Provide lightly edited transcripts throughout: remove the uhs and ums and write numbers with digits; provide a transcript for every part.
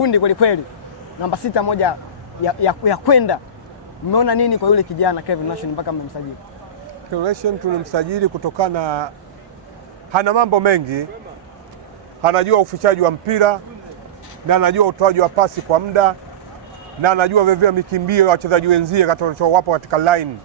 kundi kweli kweli, namba 6 moja ya kwenda. Mmeona nini kwa yule kijana Kevin Nation mpaka mmemsajili? Kevin Nation tulimsajili kutokana, hana mambo mengi, anajua ufichaji wa mpira na anajua utoaji wa pasi kwa muda na anajua vivyo mikimbio ya wachezaji wenzie wapo katika line.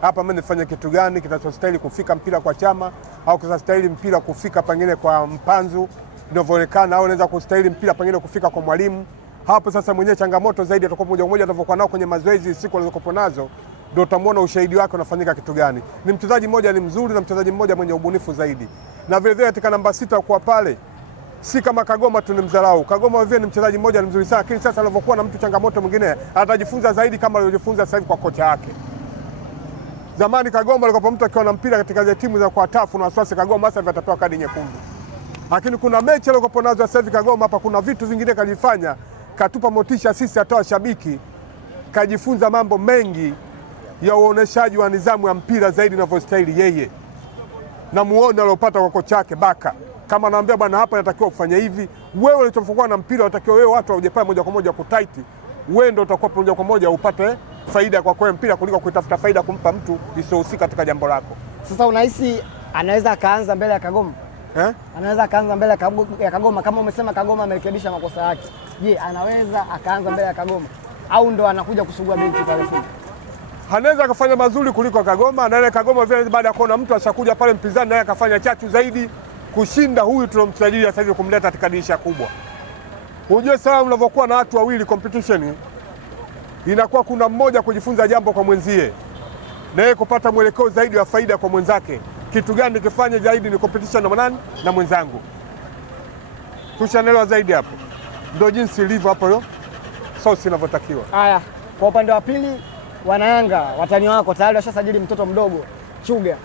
Hapa mimi nifanye kitu gani kinachostahili kufika mpira kwa Chama au kinachostahili mpira kufika pengine kwa Mpanzu inavyoonekana, au anaweza kustahili mpira pengine kufika kwa Mwalimu. Hapo sasa mwenyewe changamoto zaidi atakuwa moja moja atakapokuwa nao kwenye mazoezi siku alizokuwa nazo, ndio utamwona ushahidi wake unafanyika kitu gani. Ni mchezaji mmoja ni mzuri na mchezaji mmoja mwenye ubunifu zaidi. Na vile vile katika namba 6 kwa pale si kama Kagoma tunimdharau. Kagoma vile ni mchezaji mmoja ni mzuri sana, lakini sasa anavyokuwa na mtu changamoto mwingine atajifunza zaidi kama alivyojifunza sasa hivi kwa kocha wake. Zamani Kagoma alikuwa mtu akiwa na mpira katika zile timu za kwa tafu na wasiwasi Kagoma sasa atapewa kadi nyekundu. Lakini kuna mechi alikuwa nazo sasa hivi Kagoma hapa kuna vitu vingine kalifanya, katupa motisha sisi hata washabiki, kajifunza mambo mengi ya uoneshaji wa nidhamu ya mpira zaidi inavyostahili yeye. Na muone alopata kwa kocha wake Baka. Kama anaambia bwana hapa inatakiwa kufanya hivi, wewe ulichofokuwa na mpira unatakiwa wewe watu waje moja kwa moja kutaiti. Wewe ndio utakuwa moja kwa moja upate faida kwa kwa mpira kuliko kuitafuta faida kumpa mtu isiyohusika katika jambo lako. Sasa unahisi anaweza akaanza mbele ya Kagoma? Anaweza akaanza mbele ya Kagoma kama umesema Kagoma amerekebisha makosa yake. Je, anaweza akaanza mbele ya Kagoma au ndo anakuja kusugua benchi pale Simba? Anaweza akafanya mazuri kuliko Kagoma, na ile Kagoma vile baada ya kuona mtu ashakuja pale mpinzani naye akafanya chachu zaidi kushinda huyu tulomsajili sasa hivi kumleta katika dirisha kubwa. Unajua sawa mnavyokuwa na watu wawili competition inakuwa kuna mmoja kujifunza jambo kwa mwenzie na yeye kupata mwelekeo zaidi wa faida kwa mwenzake. Kitu gani nikifanya zaidi ni competition na nani na mwenzangu. Tushanelewa zaidi hapo. Ndio jinsi ilivyo hapo hiyo. Sauce inavyotakiwa. Haya, kwa upande wa pili Wanayanga watani wako tayari washasajili mtoto mdogo Chuga.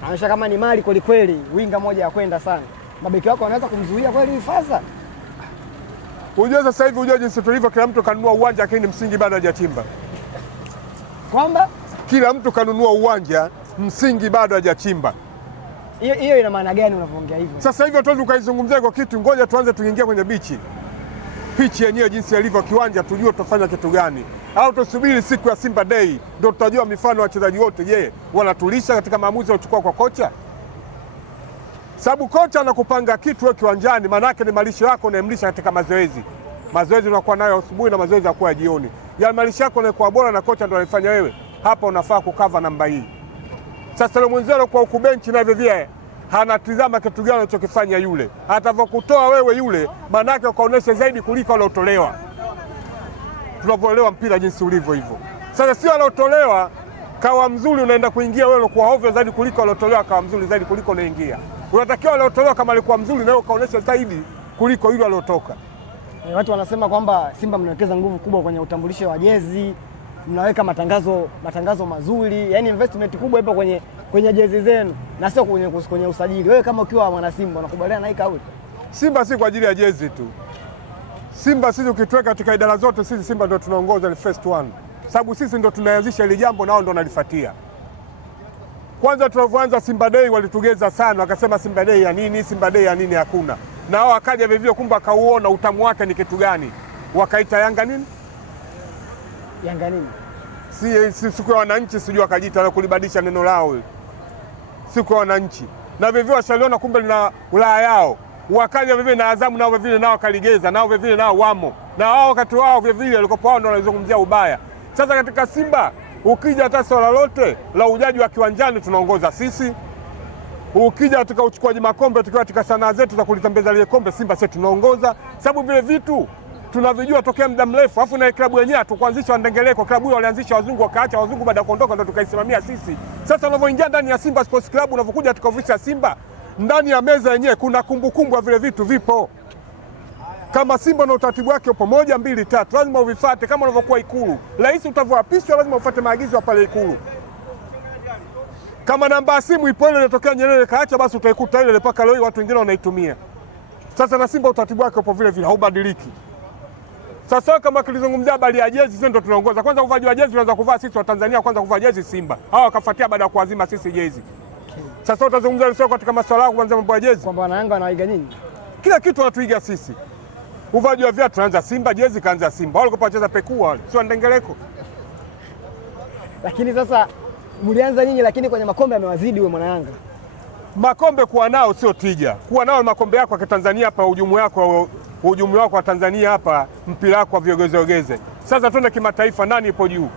Anaonyesha kama ni mali kweli kweli, winga moja ya kwenda sana. Mabeki wako wanaweza kumzuia kweli Ifasa? Unajua sasa hivi unajua jinsi tulivyo, kila mtu kanunua uwanja lakini msingi bado hajachimba. Kwamba kila mtu kanunua uwanja msingi bado hajachimba. Hiyo ina maana gani unavyoongea hivyo? Sasa hivi tuanze tukaizungumzia kwa kitu, ngoja tuanze tuingie kwenye bichi. Pichi yenyewe jinsi ilivyo kiwanja tujue tutafanya kitu gani. Au tusubiri siku ya Simba Day ndio tutajua mifano ya wachezaji wote je, wanatulisha katika maamuzi wachukua kwa kocha? Sababu kocha anakupanga kitu wewe kiwanjani, maana yake ni malisho yako unayemlisha katika mazoezi. Mazoezi unakuwa nayo asubuhi na mazoezi ya jioni. Ya malisho yako unakuwa bora na kocha ndio anafanya wewe. Hapa unafaa kukava namba hii. Sasa yule mwenzao kwa ukubenchi na vivyo hanatizama kitu gani anachokifanya yule. Atavyokutoa wewe yule, maana yake ukaonesha zaidi kuliko aliotolewa. Tunavyoelewa mpira jinsi ulivyo hivyo. Sasa sio aliotolewa kawa mzuri unaenda kuingia wewe kwa hovyo zaidi kuliko aliotolewa kawa mzuri zaidi kuliko unaingia. Unatakiwa aliotolewa kama alikuwa mzuri na wewe ukaonesha zaidi kuliko yule aliotoka. Watu wanasema kwamba Simba mnawekeza nguvu kubwa kwenye utambulisho wa jezi, mnaweka matangazo mazuri, yani investment kubwa ipo kwenye jezi zenu na sio kwenye usajili. Wewe kama ukiwa mwana Simba unakubaliana na hii kauli? Simba si kwa ajili ya jezi tu. Simba sisi ukitweka katika idara zote sisi Simba ndio tunaongoza ni first one. Sababu sisi ndio tunaanzisha ile jambo nao ndio wanalifuatia. Kwanza tulivyoanza Simba Day walitugeza sana, wakasema Simba Day ya nini, Simba Day ya nini hakuna. Na hao akaja vivyo kumbe akauona utamu wake ni kitu gani. Wakaita Yanga nini? Yanga nini? Si siku ya wananchi sijui akajiita na kulibadilisha neno lao. Siku ya wananchi. Na vivyo washaliona kumbe lina Ulaya yao. Wakaja vivyo na Azamu nao vivyo nao kaligeza, nao vivyo nao wamo. Na wao wakati wao vivyo walikuwa wao ndio wanazungumzia ubaya. Sasa katika Simba ukija hata swala lote la ujaji wa kiwanjani tunaongoza sisi. Ukija katika uchukuaji makombe tukiwa katika sanaa zetu za kulitembeza ile kombe Simba sisi tunaongoza. Sababu vile vitu tunavijua tokea muda mrefu. Afu na klabu yenyewe tukuanzisha Ndengeleko, klabu hiyo walianzisha wazungu wakaacha wazungu baada ya kuondoka ndio tukaisimamia sisi. Sasa unavyoingia ndani ya Simba Sports Club unavyokuja tukaofisha Simba, ndani ya meza yenyewe kuna kumbukumbu ya vile vitu vipo. Kama Simba na utaratibu wake upo 1 2 3 lazima uvifuate kama unavyokuwa Ikulu. Rais utavyoapishwa lazima ufuate maagizo pale Ikulu. Kama namba ya simu ipo ile inatokea Nyerere kaacha basi utaikuta ile mpaka leo watu wengine wanaitumia. Sasa na Simba utaratibu wake upo vile vile haubadiliki. Sasa kama kilizungumzia habari ya jezi sisi ndio tunaongoza. Kwanza uvaji wa jezi tunaanza kuvaa sisi wa Tanzania, kwanza kuvaa jezi Simba. Hao wakafuatia baada ya kuazima sisi jezi. Sasa utazungumza sio katika masuala ya kuanza mambo ya jezi. Kwamba Wanayanga wanaiga nini? Kila kitu wanatuiga sisi. Uvaji wa viatu tunaanza Simba, jezi kaanza Simba. Wale walikuwa pekua wale, sio ndengeleko. Lakini sasa mlianza nyinyi, lakini kwenye makombe amewazidi wewe mwana Yanga. Makombe kuwa nao sio tija. Kuwa nao makombe yako ya Tanzania hapa, ujumu wako wa Tanzania hapa, mpira wako wa viogeze. Sasa twende kimataifa, nani ipo juu?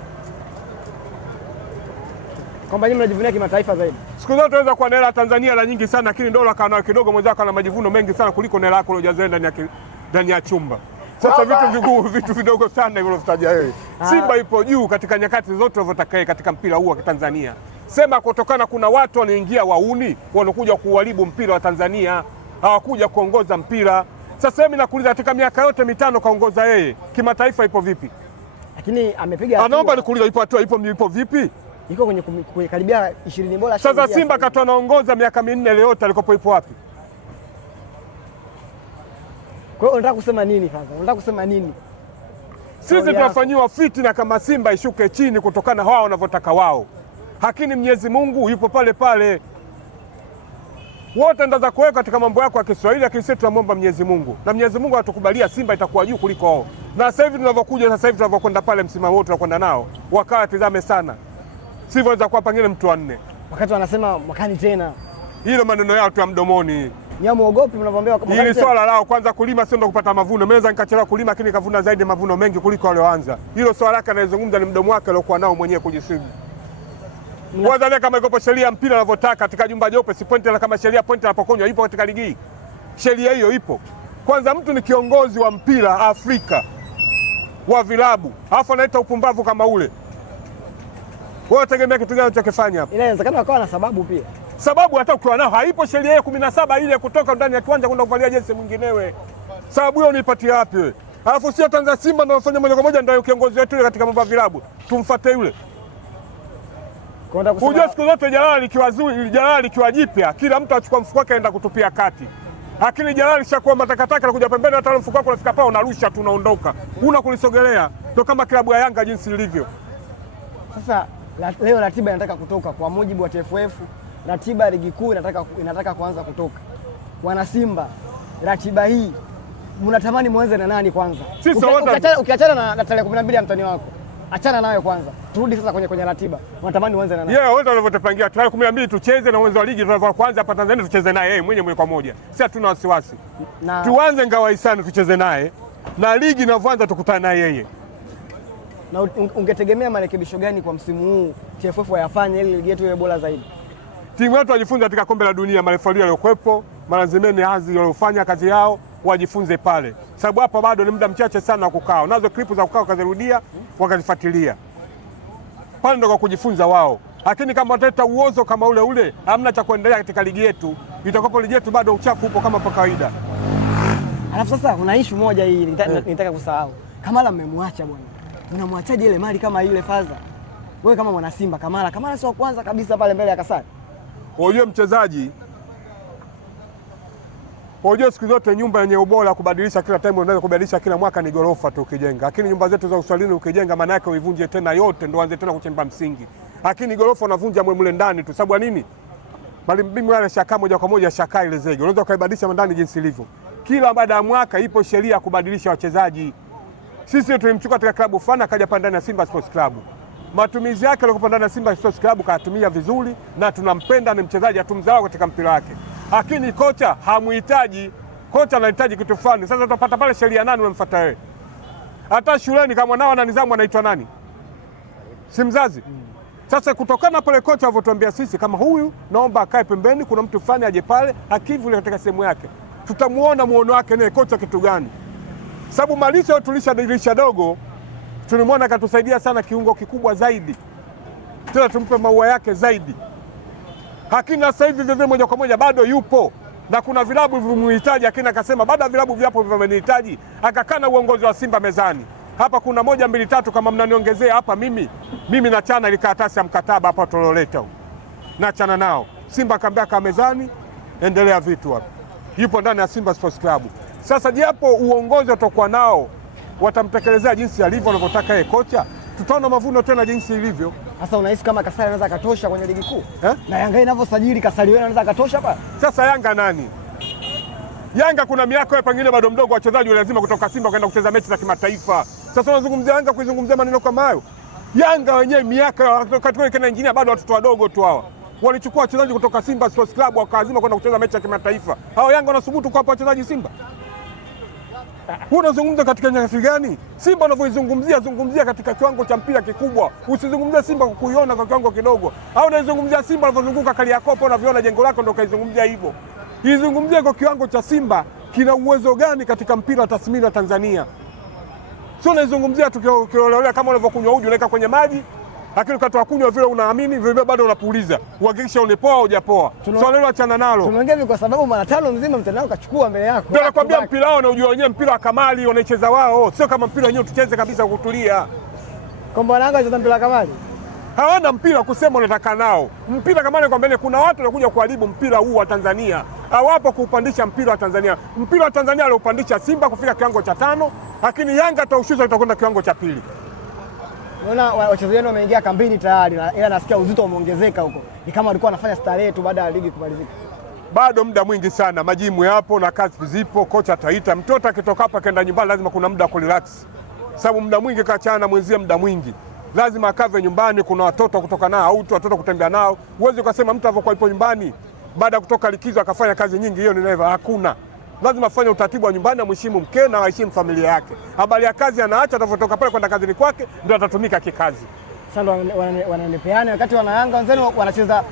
Kwamba nyinyi mnajivunia kimataifa zaidi. Siku zote unaweza kuwa na hela Tanzania la nyingi sana, lakini dola kana kidogo, mwenzako ana majivuno mengi sana kuliko hela yako uliyojaza ndani ya chumba. Sasa vitu vidogo sana hivyo unavitaja wewe. Simba ipo juu katika nyakati zote unavyotaka katika mpira huu wa Tanzania. Sema kutokana kuna watu wanaingia wauni wanakuja kuharibu mpira wa Tanzania, hawakuja kuongoza mpira. Sasa mimi nakuuliza, katika miaka yote mitano kaongoza yeye, kimataifa ipo vipi? Lakini amepiga hatua. Anaomba nikuuliza, ipo vipi? Iko kwenye karibia 20 bora. Sasa Simba katoa anaongoza miaka 4 leo yote, alikopo ipo wapi? Kwa hiyo unataka kusema nini sasa? Unataka kusema nini? Sisi tunafanyiwa fitina kama Simba ishuke chini kutokana wao wanavyotaka wao. Lakini Mwenyezi Mungu yupo pale pale. Wote ndaza kuweka katika mambo yako ya Kiswahili, lakini sisi tunamwomba Mwenyezi Mungu. Na Mwenyezi Mungu atukubalia Simba itakuwa juu kuliko wao. Na sasa hivi tunavyokuja, sasa hivi tunavyokwenda pale, msimamo wote tunakwenda nao. Wakawa tizame sana. Sivyo waweza kuwa pengine mtu wa 4. Wakati wanasema mwakani tena. Hilo maneno yao tu ya mdomoni. Nyamuogopi mnavyoambia mwakani tena. Hili swala lao kwanza kulima sio ndo kupata mavuno. Meweza nikachelewa kulima lakini nikavuna zaidi mavuno mengi kuliko walioanza. Hilo swala lake anayezungumza ni mdomo wake aliokuwa nao mwenyewe kujisibu. Kwanza kama iko sheria mpira anavyotaka katika jumba jeupe, si pointi kama sheria pointi anapokonywa ipo katika ligi. Sheria hiyo ipo. Kwanza mtu ni kiongozi wa mpira Afrika wa vilabu, alafu anaita upumbavu kama ule. Wewe tegemea kitu gani unachokifanya hapa? Inawezekana akawa na sababu pia. Sababu hata ukiwa nao haipo sheria hiyo 17 ile kutoka ndani ya kiwanja kwenda kuvalia jezi mwinginewe. Sababu hiyo unipatia wapi wewe? Alafu sio Tanzania Simba ndio wafanya moja kwa moja ndio kiongozi wetu katika mambo ya vilabu. Tumfuate yule. Unajua siku zote jalala likiwa jipya, kila mtu achukua mfuko wake aenda kutupia kati. Lakini jalala lishakuwa matakataka na kuja pembeni, hata mfuko wako unafika pale unarusha tu unaondoka. Huna kulisogelea. Ndio kama klabu ya Yanga jinsi ilivyo. Sasa leo ratiba inataka kutoka kwa mujibu wa TFF, ratiba ya ligi kuu inataka kuanza kutoka. Wana Simba, ratiba hii mnatamani muanze na nani kwanza? Ukiachana na tarehe 12 ya mtani wako. Achana nayo kwanza. Turudi sasa kwenye ratiba. Unatamani uanze na nani? Wewe unavyotupangia tarehe 12 tucheze na uwezo wa ligi tunavyo kwanza hapa Tanzania tucheze naye yeye mwenyewe kwa moja. Sisi hatuna wasiwasi. Tuanze Ngawaisani tucheze naye na ligi inavyoanza tukutane naye yeye. Na ungetegemea marekebisho gani kwa msimu huu TFF wayafanye ili ligi yetu iwe bora zaidi? Timu yetu wajifunze katika kombe la dunia, marefali waliokuwepo, malazimeni hazi waliofanya kazi yao wajifunze pale. Sababu hapa bado ni muda mchache sana wa kukaa. Nazo klipu za kukaa wakazirudia, wakazifuatilia. Pale ndio kwa kujifunza wao. Lakini kama wataleta uozo kama ule, hamna cha kuendelea katika ligi yetu. Itakapo ligi yetu bado uchafu upo kama kwa kawaida. Alafu sasa kuna issue moja hii nitaka kusahau. Kamala mmemwacha bwana. Unamwachaje ile mali kama ile Faza? Wewe kama mwana Simba, Kamala sio kwanza kabisa pale mbele ya Kasari. Unajua mchezaji, unajua siku zote nyumba yenye ubora kubadilisha kila time, unaweza kubadilisha kila mwaka ni gorofa tu ukijenga. Lakini nyumba zetu za uswalini ukijenga maana yake uivunje tena yote ndio anze tena kuchimba msingi. Lakini gorofa unavunja mle ndani tu. Sababu nini? Bali mbimu wale shaka moja kwa moja shaka ile zege. Unaweza kuibadilisha ndani jinsi ilivyo. Kila baada ya mwaka ipo sheria kubadilisha wachezaji. Sisi tulimchukua katika klabu fulani akaja pale ndani ya Simba Sports Club. Matumizi yake alikuwa ndani ya Simba Sports Club katumia vizuri na tunampenda, ni mchezaji atumzao katika mpira wake. Lakini kocha hamuhitaji, kocha anahitaji kitu fulani. Sasa utapata pale sheria nani unamfuata wewe? Hata shuleni kama nao ana nidhamu anaitwa nani? Si mzazi. Sasa kutokana pale kocha alivyotuambia sisi kama huyu naomba akae pembeni, kuna mtu fulani aje pale akivule katika sehemu yake. Tutamuona muono wake naye kocha kitu gani? Sababu malisho tulisha dirisha dogo, tulimwona akatusaidia sana kiungo kikubwa zaidi. Tena tumpe maua yake zaidi. Lakini sasa hivi vivyo moja kwa moja bado yupo. Na kuna vilabu vimemhitaji, lakini akasema baada ya vilabu viapo vimenihitaji, akakana uongozi wa Simba mezani. Hapa kuna 1 2 3 kama mnaniongezea hapa mimi nachana ile karatasi ya mkataba hapa tuloleta huko. Nachana nao. Simba kaambia kama mezani, endelea vitu hapa. Yupo ndani ya Simba Sports Club. Sasa japo uongozi utakuwa nao watamtekelezea jinsi alivyo anavyotaka yeye kocha, tutaona mavuno tena jinsi ilivyo. Sasa unahisi kama Kasari anaweza akatosha kwenye ligi kuu? Na Yanga inavyosajili Kasari wewe anaweza akatosha hapa? Sasa Yanga nani? Yanga kuna miaka pengine bado mdogo, wachezaji lazima kutoka Simba kwenda kucheza mechi za kimataifa. Sasa unazungumzia Yanga kuizungumzia maneno kama hayo? Yanga wenyewe miaka katika kina injinia bado watoto wadogo tu hawa. Walichukua wachezaji kutoka Simba Sports Club wakazima kwenda kucheza mechi ya kimataifa. Hao Yanga wanasubutu kuwapa wachezaji Simba? Unazungumza katika nyakati gani? Simba unavyoizungumzia, zungumzia katika kiwango cha mpira kikubwa. Usizungumzie Simba kwa kuiona kwa kiwango kidogo. Au unaizungumzia Simba unavyozunguka Kariakoo unaviona jengo lako ndio kaizungumzia hivyo. Izungumzie kwa kiwango cha Simba kina uwezo gani katika mpira wa tasmini wa Tanzania. Sio unaizungumzia tukiolelea kama unavyokunywa uji unaweka kwenye maji, lakini ukatoa kunywa vile unaamini vile bado unapuuliza. Uhakikisha unepoa au hujapoa. Swali hilo achana nalo. Tunaongea hivi kwa sababu mara 5 mzima mtandao kachukua mbele yako. Ndio nakwambia mpira wao unajua wenyewe mpira wa kamali wanacheza wao, sio kama mpira wenyewe tucheze kabisa kutulia. Kwamba Yanga wanacheza mpira wa kamali. Hawana mpira kusema unataka nao. Mpira kamali kwamba kuna watu wanakuja kuharibu mpira huu wa Tanzania. Hawapo kuupandisha mpira wa Tanzania. Mpira wa Tanzania aliupandisha Simba kufika kiwango cha 5, lakini Yanga ataushusha itakwenda kiwango cha 2. Unaona wachezaji wenu wameingia kambini tayari, ila nasikia uzito umeongezeka huko. Ni kama walikuwa wanafanya starehe tu baada ya ligi kumalizika. Bado muda mwingi sana, majimu yapo na kazi zipo, kocha ataita. Mtoto akitoka hapa kaenda nyumbani lazima kuna muda wa kurelax. Sababu muda mwingi kaachana na mwenzie muda mwingi. Lazima akave nyumbani, kuna watoto kutoka nao au watoto kutembea nao. Uweze ukasema mtu avokuwa ipo nyumbani baada ya kutoka likizo akafanya kazi nyingi, hiyo ni never, hakuna. Lazima afanye utaratibu wa nyumbani, amheshimu mke na aheshimu familia yake. Habari ya kazi anaacha, atavotoka pale kwenda kazini kwake ndio atatumika kikazi. Sasa wananepeana wakati wana Yanga wenzenu wanacheza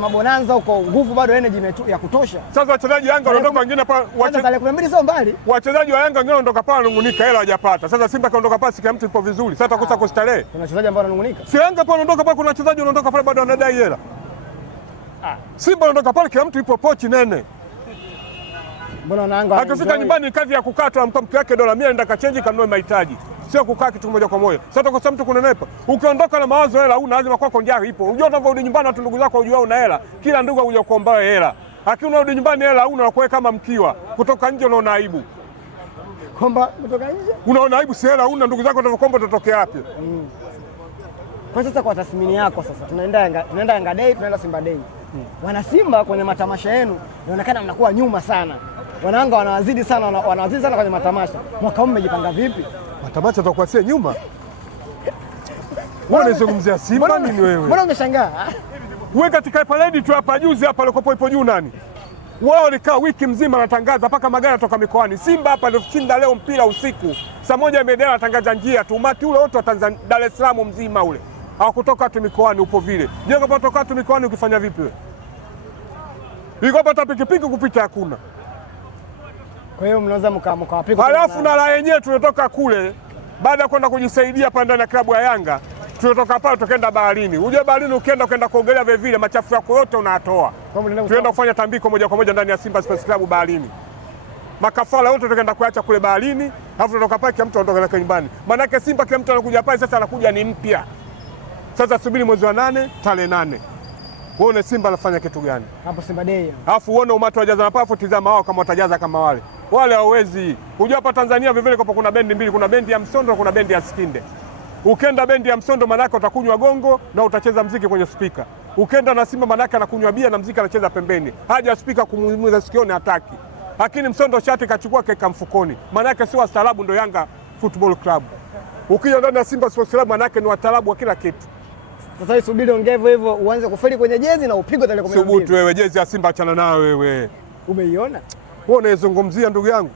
mabonanza huko, nguvu bado energy ya kutosha. Sasa wachezaji Yanga wanaondoka wengine pale, tarehe 12 sio mbali. Wachezaji wa Yanga wengine wanaondoka pale wanungunika hela hajapata. Sasa Simba kaondoka pale sikia mtu ipo vizuri. Sasa atakosa kustarehe. Kuna wachezaji ambao wanungunika. Si Yanga pale wanaondoka pale, kuna wachezaji wanaondoka pale bado wanadai hela. Simba wanaondoka pale kila mtu ipo pochi nene. Mbona Yanga akifika nyumbani kazi ya kukata mke wake dola 100 nenda kachange kanunue mahitaji. Sio kukaa kitu moja kwa moja. Sasa kwa mtu kunenepa. Ukiondoka na mawazo hela una lazima kwako njaa ipo. Unajua unaporudi nyumbani watu ndugu zako unajua una hela. Kila ndugu huja kuomba hela. Lakini unarudi nyumbani hela una unakuwa kama mkiwa. Kutoka nje unaona aibu. Kwamba kutoka nje? Unaona aibu, si hela una ndugu zako watakaokuomba tutokea wapi? Kwa sasa kwa tathmini yako sasa tunaenda Yanga Day, tunaenda Simba Day. Wana Simba kwenye matamasha yenu inaonekana mnakuwa nyuma sana. Wanayanga wanawazidi sana kwenye matamasha. Mwaka huu mmejipanga vipi? Matamasha tutakuwa sie nyuma. Wewe unazungumzia Simba nini wewe? Mbona umeshangaa? Wewe katika parade tu hapa juzi hapa alikopo ipo juu nani? Wao walikaa wiki mzima natangaza mpaka magari kutoka mikoani. Simba hapa ndio kushinda leo mpira usiku. Saa moja Medela atangaza njia tu. Umati ule wote wa Tanzania, Dar es Salaam mzima ule. Hawakutoka tu mikoani upo vile. Je, kama kutoka tu mikoani ukifanya vipi wewe? Iko pata pikipiki kupita hakuna. Kwa hiyo mnaweza mkawapika. Halafu na la yenyewe tunatoka kule baada ya kwenda kujisaidia hapa ndani ya klabu ya Yanga, tunatoka pale tukaenda baharini. Uje baharini ukaenda kuogelea vile vile machafu yako yote unatoa. Tunaenda kufanya tambiko moja kwa moja ndani ya Simba Sports Club baharini. Makafala yote tukaenda kuacha kule baharini, alafu tunatoka pale kila mtu anaondoka nyumbani. Maana yake Simba kila mtu anakuja pale sasa anakuja ni mpya. Sasa subiri mwezi wa 8, tarehe 8. Uone Simba anafanya kitu gani? Hapo Simba Day. Alafu uone umati wajaza na pafu, tizama wao kama watajaza kama wale. Wale hawezi. Unajua hapa Tanzania vile vile kuna bendi mbili, kuna bendi ya Msondo na kuna bendi ya Skinde. Ukenda bendi ya Msondo manake utakunywa gongo na utacheza mziki kwenye speaker. Ukenda na Simba manake anakunywa bia na mziki anacheza pembeni. Haja speaker kumuumiza sikioni hataki. Lakini Msondo shati kachukua keka mfukoni. Manake si wastaarabu ndio Yanga Football Club. Ukija ndani ya Simba Sports Club manake ni wataalamu wa kila kitu. Sasa hivi subiri ongea hivyo uanze kufeli kwenye jezi na upigwe tarehe 12. Subutu wewe, jezi ya Simba achana nayo wewe. Umeiona? Wewe unaizungumzia ndugu yangu.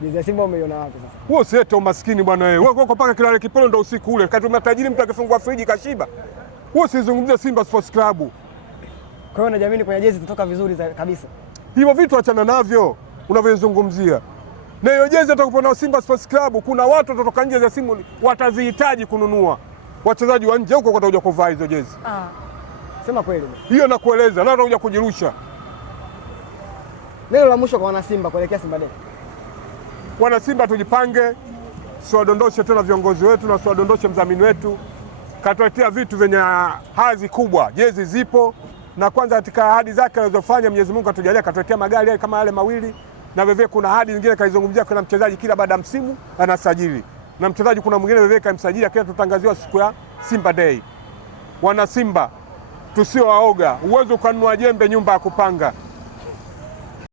Jezi ya Simba umeiona wapi sasa? Wewe usiete umaskini bwana wewe. Wewe uko paka kilale kipolo ndio usiku ule. Kati matajiri mtu akifungua friji kashiba. Wewe usizungumzie Simba Sports Club. Kwa hiyo unajiamini kwenye jezi tutoka vizuri kabisa. Hivyo vitu achana navyo unavyozungumzia. Na hiyo jezi atakupona Simba Sports Club kuna watu watatoka nje za simu watazihitaji kununua. Wachezaji wa nje huko watakuja kuvaa hizo jezi. Sema kweli. Hiyo nakueleza, na watakuja kujirusha. Neno la mwisho kwa wana Simba kuelekea Simba Day. Wana Simba tujipange, siwadondoshe tena viongozi wetu na siwadondoshe mdhamini wetu. Katuletea vitu vyenye hadhi kubwa. Jezi zipo na kwanza katika ahadi zake alizofanya Mwenyezi Mungu atujalia katuletea magari kama yale mawili na vivyo kuna ahadi nyingine kaizungumzia kuna mchezaji kila baada ya msimu anasajili. Na mchezaji kuna mwingine vivyo kamsajili kile tutangaziwa siku ya Simba Day. Wana Simba tusio waoga, uwezo ukanunua jembe nyumba ya kupanga.